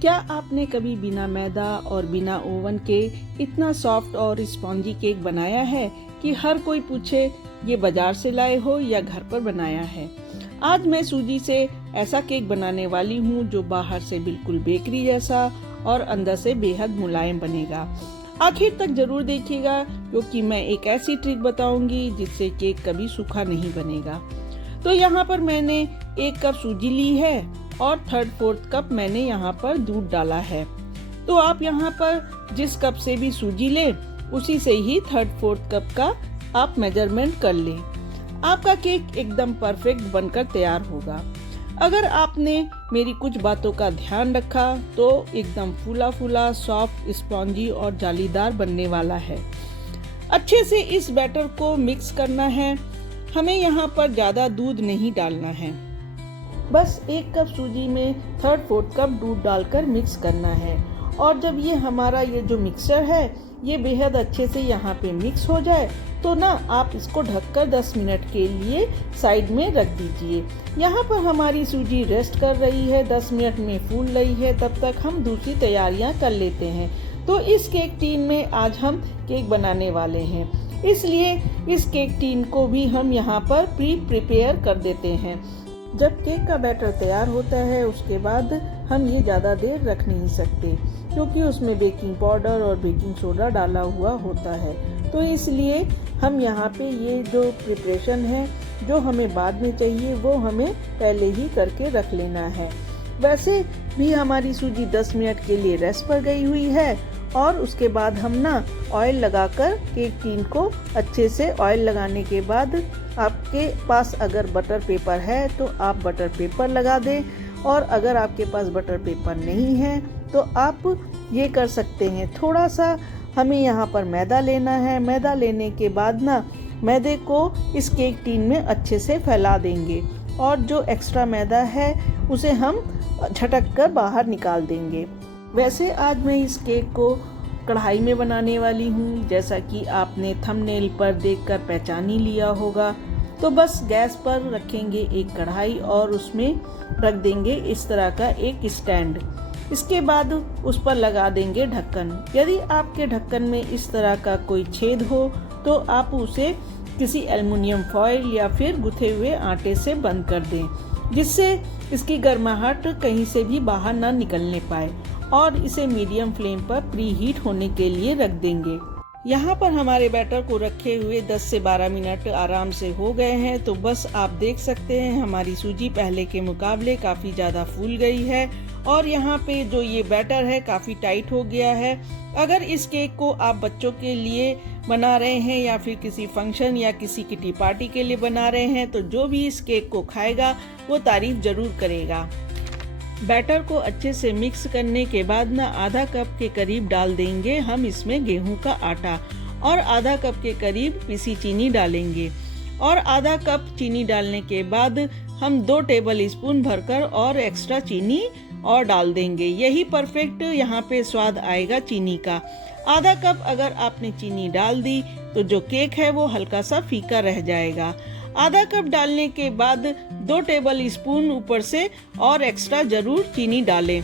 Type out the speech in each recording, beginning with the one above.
क्या आपने कभी बिना मैदा और बिना ओवन के इतना सॉफ्ट और स्पॉन्जी केक बनाया है कि हर कोई पूछे ये बाजार से लाए हो या घर पर बनाया है? आज मैं सूजी से ऐसा केक बनाने वाली हूँ जो बाहर से बिल्कुल बेकरी जैसा और अंदर से बेहद मुलायम बनेगा। आखिर तक जरूर देखिएगा क्योंकि मैं एक ऐसी ट्रिक बताऊंगी जिससे केक कभी सूखा नहीं बनेगा। तो यहाँ पर मैंने 1 कप सूजी ली है और 3/4 कप मैंने यहाँ पर दूध डाला है। तो आप यहाँ पर जिस कप से भी सूजी लें उसी से ही 3/4 कप का आप मेजरमेंट कर लें। आपका केक एकदम परफेक्ट बनकर तैयार होगा। अगर आपने मेरी कुछ बातों का ध्यान रखा तो एकदम फूला फूला, सॉफ्ट, स्पॉन्जी और जालीदार बनने वाला है। अच्छे से इस बैटर को मिक्स करना है। हमें यहाँ पर ज़्यादा दूध नहीं डालना है, बस 1 कप सूजी में 3/4 कप दूध डालकर मिक्स करना है। और जब ये हमारा ये जो मिक्सचर है ये बेहद अच्छे से यहाँ पे मिक्स हो जाए तो ना आप इसको ढककर 10 मिनट के लिए साइड में रख दीजिए। यहाँ पर हमारी सूजी रेस्ट कर रही है, 10 मिनट में फूल रही है। तब तक हम दूसरी तैयारियाँ कर लेते हैं। तो इस केक टीन में आज हम केक बनाने वाले हैं, इसलिए इस केक टीन को भी हम यहाँ पर प्रिपेयर कर देते हैं। जब केक का बैटर तैयार होता है उसके बाद हम ये ज़्यादा देर रख नहीं सकते क्योंकि उसमें बेकिंग पाउडर और बेकिंग सोडा डाला हुआ होता है। तो इसलिए हम यहाँ पे ये जो प्रिपरेशन है जो हमें बाद में चाहिए वो हमें पहले ही करके रख लेना है। वैसे भी हमारी सूजी 10 मिनट के लिए रेस्ट पर गई हुई है और उसके बाद हम ना ऑयल लगाकर केक टीन को अच्छे से ऑयल लगाने के बाद आपके पास अगर बटर पेपर है तो आप बटर पेपर लगा दें, और अगर आपके पास बटर पेपर नहीं है तो आप ये कर सकते हैं, थोड़ा सा हमें यहाँ पर मैदा लेना है। मैदा लेने के बाद ना मैदे को इस केक टीन में अच्छे से फैला देंगे और जो एक्स्ट्रा मैदा है उसे हम झटक कर बाहर निकाल देंगे। वैसे आज मैं इस केक को कढ़ाई में बनाने वाली हूँ, जैसा कि आपने थंबनेल पर देखकर पहचान ही लिया होगा। तो बस गैस पर रखेंगे एक कढ़ाई और उसमें रख देंगे इस तरह का एक स्टैंड। इसके बाद उस पर लगा देंगे ढक्कन। यदि आपके ढक्कन में इस तरह का कोई छेद हो तो आप उसे किसी एल्युमिनियम फॉयल या फिर गुथे हुए आटे से बंद कर दें, जिससे इसकी गर्माहट कहीं से भी बाहर ना निकलने पाए, और इसे मीडियम फ्लेम पर प्री हीट होने के लिए रख देंगे। यहाँ पर हमारे बैटर को रखे हुए 10 से 12 मिनट आराम से हो गए हैं। तो बस आप देख सकते हैं हमारी सूजी पहले के मुकाबले काफ़ी ज़्यादा फूल गई है और यहाँ पे जो ये बैटर है काफ़ी टाइट हो गया है। अगर इस केक को आप बच्चों के लिए बना रहे हैं या फिर किसी फंक्शन या किसी किटी पार्टी के लिए बना रहे हैं तो जो भी इस केक को खाएगा वो तारीफ ज़रूर करेगा। बैटर को अच्छे से मिक्स करने के बाद ना आधा कप के करीब डाल देंगे हम इसमें गेहूं का आटा, और आधा कप के करीब पिसी चीनी डालेंगे। और आधा कप चीनी डालने के बाद हम 2 टेबल स्पून भरकर और एक्स्ट्रा चीनी और डाल देंगे। यही परफेक्ट यहाँ पे स्वाद आएगा चीनी का। आधा कप अगर आपने चीनी डाल दी तो जो केक है वो हल्का सा फीका रह जाएगा। आधा कप डालने के बाद 2 टेबल स्पून ऊपर से और एक्स्ट्रा जरूर चीनी डालें।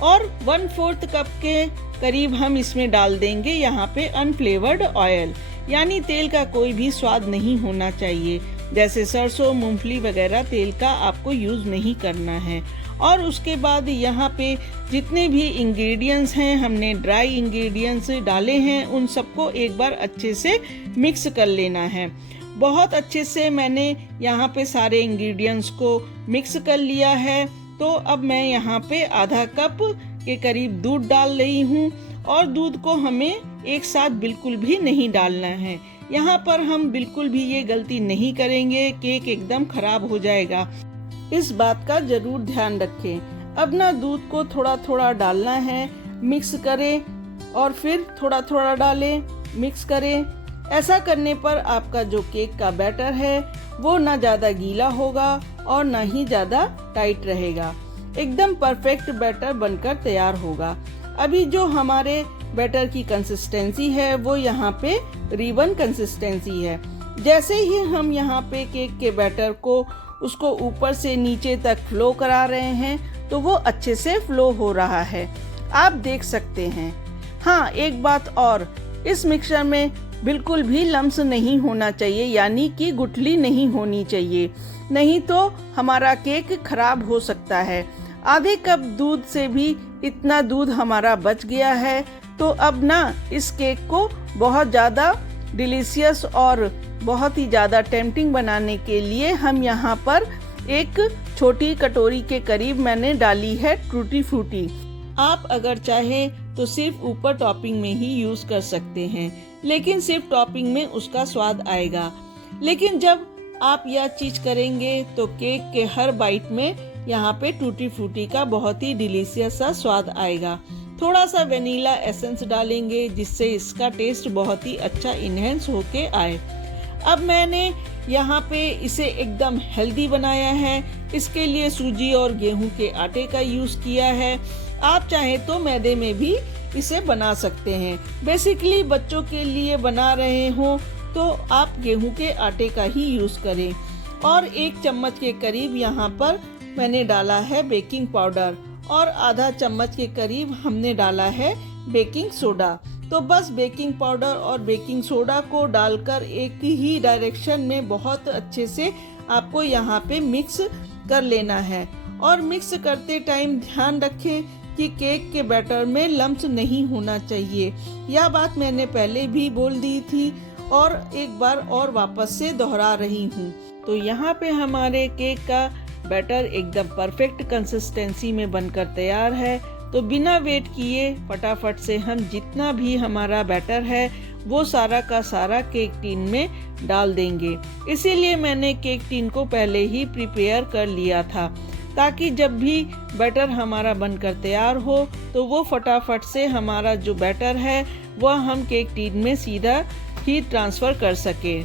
और 1/4 कप के करीब हम इसमें डाल देंगे यहाँ पे अनफ्लेवर्ड ऑयल, यानी तेल का कोई भी स्वाद नहीं होना चाहिए, जैसे सरसों, मूंगफली वगैरह तेल का आपको यूज नहीं करना है। और उसके बाद यहाँ पे जितने भी इंग्रेडिएंट्स हैं हमने ड्राई इंग्रेडिएंट्स डाले हैं उन सबको एक बार अच्छे से मिक्स कर लेना है। बहुत अच्छे से मैंने यहाँ पे सारे इंग्रेडिएंट्स को मिक्स कर लिया है। तो अब मैं यहाँ पे आधा कप के करीब दूध डाल रही हूँ, और दूध को हमें एक साथ बिल्कुल भी नहीं डालना है। यहाँ पर हम बिल्कुल भी ये गलती नहीं करेंगे, केक एकदम खराब हो जाएगा। इस बात का जरूर ध्यान रखें। अब ना दूध को थोड़ा थोड़ा डालना है, मिक्स करें और फिर थोड़ा थोड़ा डालें, मिक्स करें। ऐसा करने पर आपका जो केक का बैटर है वो ना ज़्यादा गीला होगा और ना ही ज़्यादा टाइट रहेगा। एकदम परफेक्ट बैटर बनकर तैयार होगा। अभी जो हमारे बैटर की कंसिस्टेंसी है वो यहाँ पे रिबन कंसिस्टेंसी है। जैसे ही हम यहाँ पे केक के बैटर को उसको ऊपर से नीचे तक फ्लो करा रहे हैं तो वो अच्छे से फ्लो हो रहा है, आप देख सकते हैं। हाँ, एक बात और, इस मिक्सचर में बिल्कुल भी लम्स नहीं होना चाहिए, यानी कि गुठली नहीं होनी चाहिए, नहीं तो हमारा केक खराब हो सकता है। आधे कप दूध से भी इतना दूध हमारा बच गया है। तो अब ना इस केक को बहुत ज़्यादा डिलीशियस और बहुत ही ज़्यादा टेम्पटिंग बनाने के लिए हम यहाँ पर एक छोटी कटोरी के करीब मैंने डाली है टूटी फ्रूटी। आप अगर चाहें तो सिर्फ ऊपर टॉपिंग में ही यूज़ कर सकते हैं, लेकिन सिर्फ टॉपिंग में उसका स्वाद आएगा। लेकिन जब आप यह चीज़ करेंगे तो केक के हर बाइट में यहाँ पे टूटी फ्रूटी का बहुत ही डिलीशियस सा स्वाद आएगा। थोड़ा सा वेनिला एसेंस डालेंगे जिससे इसका टेस्ट बहुत ही अच्छा इन्हेंस होके आए। अब मैंने यहाँ पे इसे एकदम हेल्दी बनाया है। इसके लिए सूजी और गेहूं के आटे का यूज़ किया है। आप चाहें तो मैदे में भी इसे बना सकते हैं। बेसिकली बच्चों के लिए बना रहे हो तो आप गेहूं के आटे का ही यूज़ करें। और 1 चम्मच के करीब यहाँ पर मैंने डाला है बेकिंग पाउडर और आधा चम्मच के करीब हमने डाला है बेकिंग सोडा। तो बस बेकिंग पाउडर और बेकिंग सोडा को डालकर एक ही डायरेक्शन में बहुत अच्छे से आपको यहाँ पे मिक्स कर लेना है। और मिक्स करते टाइम ध्यान रखें कि केक के बैटर में लम्स नहीं होना चाहिए। यह बात मैंने पहले भी बोल दी थी और एक बार और वापस से दोहरा रही हूँ। तो यहाँ पे हमारे केक का बैटर एकदम परफेक्ट कंसिस्टेंसी में बनकर तैयार है। तो बिना वेट किए फटाफट से हम जितना भी हमारा बैटर है वो सारा का सारा केक टीन में डाल देंगे। इसीलिए मैंने केक टीन को पहले ही प्रिपेयर कर लिया था, ताकि जब भी बैटर हमारा बनकर तैयार हो तो वो फटाफट से हमारा जो बैटर है वह हम केक टीन में सीधा ही ट्रांसफ़र कर सके।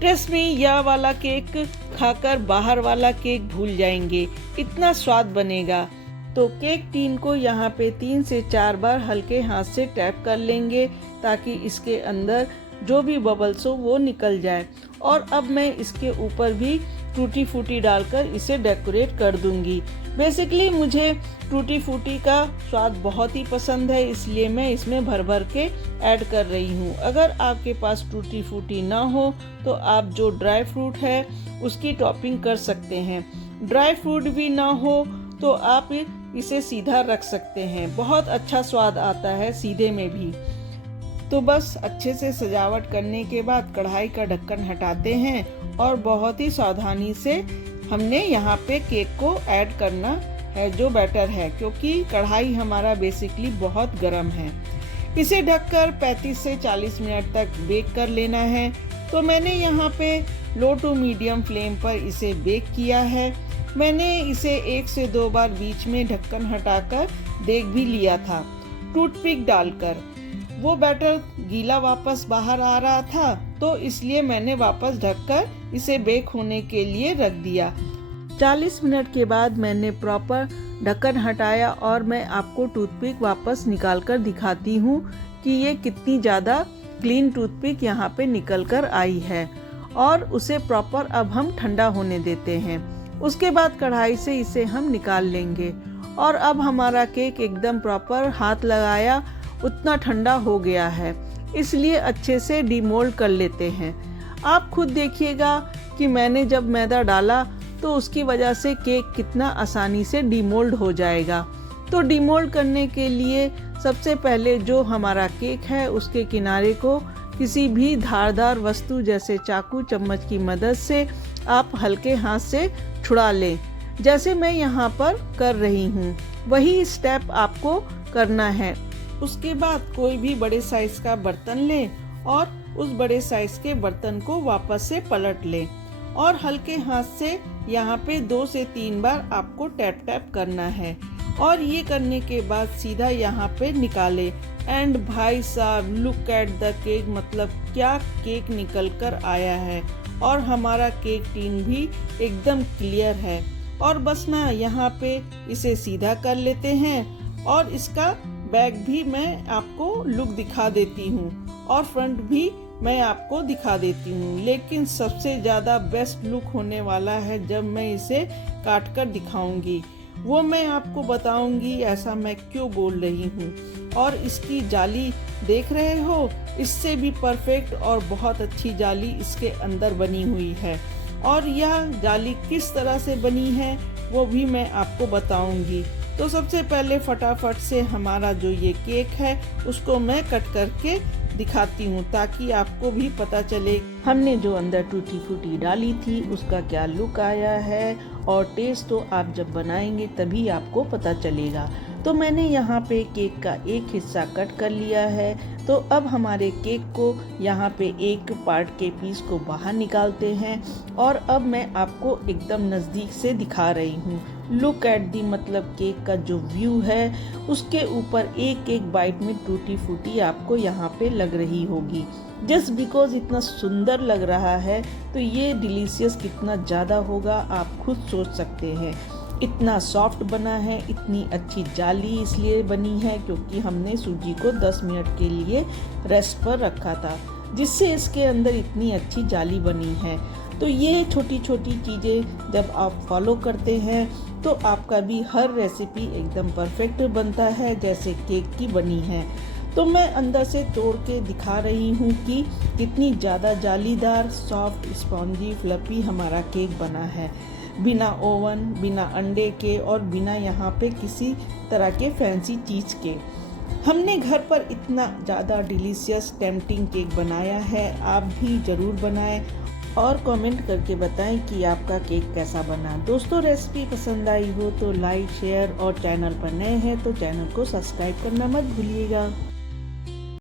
ट्रस्ट मी, यह वाला केक खाकर बाहर वाला केक भूल जाएंगे, इतना स्वाद बनेगा। तो केक टीन को यहाँ पे 3 से 4 बार हल्के हाथ से टैप कर लेंगे ताकि इसके अंदर जो भी बबल्स हो वो निकल जाए। और अब मैं इसके ऊपर भी टूटी फ्रूटी डालकर इसे डेकोरेट कर दूंगी। बेसिकली मुझे टूटी फ्रूटी का स्वाद बहुत ही पसंद है, इसलिए मैं इसमें भर भर के ऐड कर रही हूँ। अगर आपके पास टूटी फ्रूटी ना हो तो आप जो ड्राई फ्रूट है उसकी टॉपिंग कर सकते हैं। ड्राई फ्रूट भी ना हो तो आप इसे सीधा रख सकते हैं, बहुत अच्छा स्वाद आता है सीधे में भी। तो बस अच्छे से सजावट करने के बाद कढ़ाई का ढक्कन हटाते हैं और बहुत ही सावधानी से हमने यहाँ पे केक को ऐड करना है जो बैटर है, क्योंकि कढ़ाई हमारा बेसिकली बहुत गर्म है। इसे ढककर 35 से 40 मिनट तक बेक कर लेना है। तो मैंने यहाँ पे लो टू मीडियम फ्लेम पर इसे बेक किया है। मैंने इसे 1 से 2 बार बीच में ढक्कन हटाकर देख भी लिया था टूथपिक डालकर। वो बैटर गीला वापस बाहर आ रहा था, तो इसलिए मैंने वापस ढककर इसे बेक होने के लिए रख दिया। 40 मिनट के बाद मैंने प्रॉपर ढक्कन हटाया और मैं आपको टूथपिक वापस निकाल कर दिखाती हूँ कि ये कितनी ज़्यादा क्लीन टूथपिक यहाँ पे निकल कर आई है। और उसे प्रॉपर अब हम ठंडा होने देते हैं। उसके बाद कढ़ाई से इसे हम निकाल लेंगे। और अब हमारा केक एकदम प्रॉपर हाथ लगाया उतना ठंडा हो गया है, इसलिए अच्छे से डीमोल्ड कर लेते हैं। आप खुद देखिएगा कि मैंने जब मैदा डाला तो उसकी वजह से केक कितना आसानी से डीमोल्ड हो जाएगा। तो डीमोल्ड करने के लिए सबसे पहले जो हमारा केक है उसके किनारे को किसी भी धारदार वस्तु जैसे चाकू चम्मच की मदद से आप हल्के हाथ से छुड़ा लें, जैसे मैं यहाँ पर कर रही हूँ। वही स्टेप आपको करना है। उसके बाद कोई भी बड़े साइज का बर्तन लें और उस बड़े साइज के बर्तन को वापस से पलट लें और हल्के हाथ से यहाँ पे 2 से 3 बार आपको टैप टैप करना है। और ये करने के बाद सीधा यहाँ पे निकालें। एंड भाई साहब, लुक एट द केक, मतलब क्या केक निकल कर आया है। और हमारा केक टीन भी एकदम क्लियर है। और बस ना यहाँ पे इसे सीधा कर लेते हैं और इसका बैक भी मैं आपको लुक दिखा देती हूँ और फ्रंट भी मैं आपको दिखा देती हूँ। लेकिन सबसे ज़्यादा बेस्ट लुक होने वाला है जब मैं इसे काट कर दिखाऊंगी। वो मैं आपको बताऊंगी, ऐसा मैं क्यों बोल रही हूँ। और इसकी जाली देख रहे हो, इससे भी परफेक्ट और बहुत अच्छी जाली इसके अंदर बनी हुई है। और यह जाली किस तरह से बनी है वो भी मैं आपको बताऊंगी। तो सबसे पहले फटाफट से हमारा जो ये केक है उसको मैं कट करके दिखाती हूँ, ताकि आपको भी पता चले हमने जो अंदर टूटी फूटी डाली थी उसका क्या लुक आया है। और टेस्ट तो आप जब बनाएंगे तभी आपको पता चलेगा। तो मैंने यहाँ पे केक का एक हिस्सा कट कर लिया है। तो अब हमारे केक को यहाँ पे एक पार्ट के पीस को बाहर निकालते हैं। और अब मैं आपको एकदम नज़दीक से दिखा रही हूँ। लुक एट दी, मतलब केक का जो व्यू है उसके ऊपर एक एक बाइट में टूटी फूटी आपको यहाँ पे लग रही होगी। जस्ट बिकॉज इतना सुंदर लग रहा है तो ये डिलीशियस कितना ज़्यादा होगा आप खुद सोच सकते हैं। इतना सॉफ्ट बना है, इतनी अच्छी जाली इसलिए बनी है क्योंकि हमने सूजी को 10 मिनट के लिए रेस्ट पर रखा था, जिससे इसके अंदर इतनी अच्छी जाली बनी है। तो ये छोटी छोटी चीज़ें जब आप फॉलो करते हैं तो आपका भी हर रेसिपी एकदम परफेक्ट बनता है जैसे केक की बनी है। तो मैं अंदर से तोड़ के दिखा रही हूँ कि कितनी ज़्यादा जालीदार, सॉफ्ट, स्पॉन्जी, फ्लफी हमारा केक बना है, बिना ओवन, बिना अंडे के और बिना यहाँ पे किसी तरह के फैंसी चीज़ के। हमने घर पर इतना ज़्यादा डिलीशियस टेम्पटिंग केक बनाया है, आप भी ज़रूर बनाएं और कमेंट करके बताएं कि आपका केक कैसा बना। दोस्तों, रेसिपी पसंद आई हो तो लाइक, शेयर और चैनल पर नए हैं तो चैनल को सब्सक्राइब करना मत भूलिएगा।